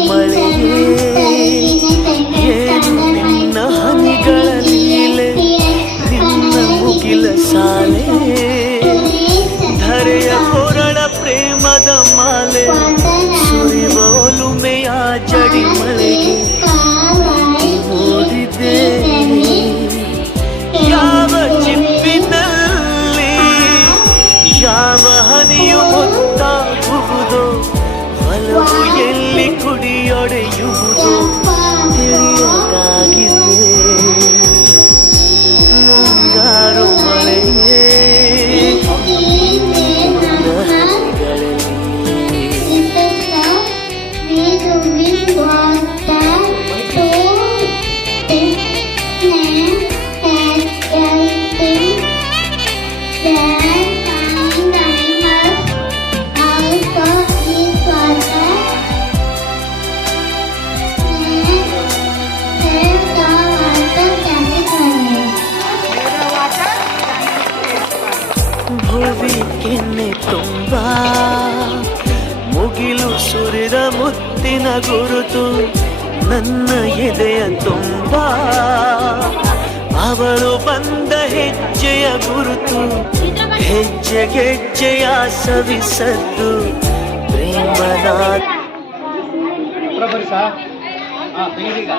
ಮಳೆಯೇ ಏನು ನಿನ್ನ ಹನಿಗಳ ಲೀಲೆ ನಿನ್ನ ಮುಗಿಲ ಸಾಲೆ ಧರೆಯ ಕೊರಳ ಪ್ರೇಮದ ಮಾಲೆ ಸುರಿವ ಒಲುಮೆಯ ಜಡಿ ಮಳೆಗೆ ಓದಿದೆ ಯಾವ ಚಿಪ್ಪಿನಲ್ಲಿ ಯಾವ ಹನಿಯು ಮುತ್ತಾಗುವುದೋ ಒಲವು ಎಲ್ಲಿ ಕುಡಿಯೊಡೆಯುವುದು ತಿಳಿಯದಾಗಿದೆ ಮುಂಗಾರು ಮಳೆಯೇ ಭುವಿ ಕೆನ್ನೆ ತುಂಬ ಮುಗಿಲು ಸುರಿದ ಮುತ್ತಿನ ಗುರುತು ನನ್ನ ಎದೆಯ ತುಂಬ ಅವಳು ಬಂದ ಹೆಜ್ಜೆಯ ಗುರುತು ಹೆಜ್ಜೆಗೆಜ್ಜೆಯ ಸವಿಸದ್ದು ಪ್ರೇಮದ ಇಲ್ಲ